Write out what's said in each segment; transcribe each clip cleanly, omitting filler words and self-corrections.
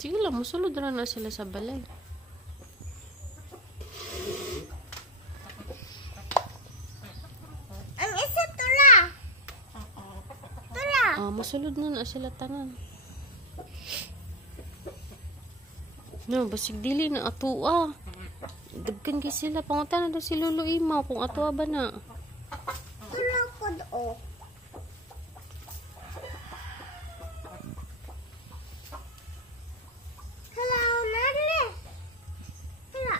Sige lang, musulod na sila sa balay. Ang isa tula. Tula. Musulod na sila tanan. No, basig dili na atua. Dagkan kay sila. Pangutan na daw si Lolo Imaw kung atua ba na. Tula po do. Hello, Nani. Tula.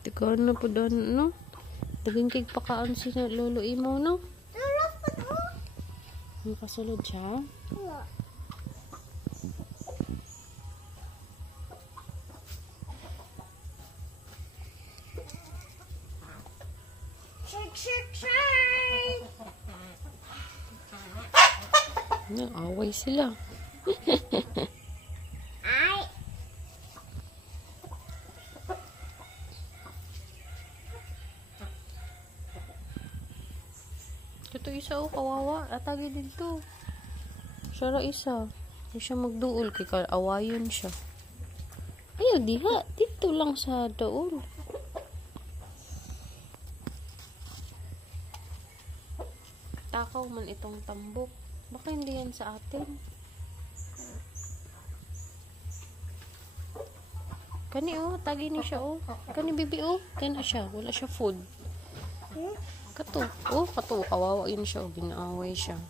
Tikaw na po doon, no? Daging kay pakaan si Lolo Imaw, no? Tula po do. Nakasulod siya. Tula. Shake, shake, shake. Away sila. Ay. Ito isa kawawa. Atagi dito. Siya ra isa. Hindi siya magduol kay awayon siya. Ayaw diha. Dito lang sa daol. Takaw man itong tambok. Baka hindi yan sa atin. Kani tagi ni siya Kani bibi kani siya. Wala siya food. Kato. Kato. Kawawa yun siya. Ginaaway siya.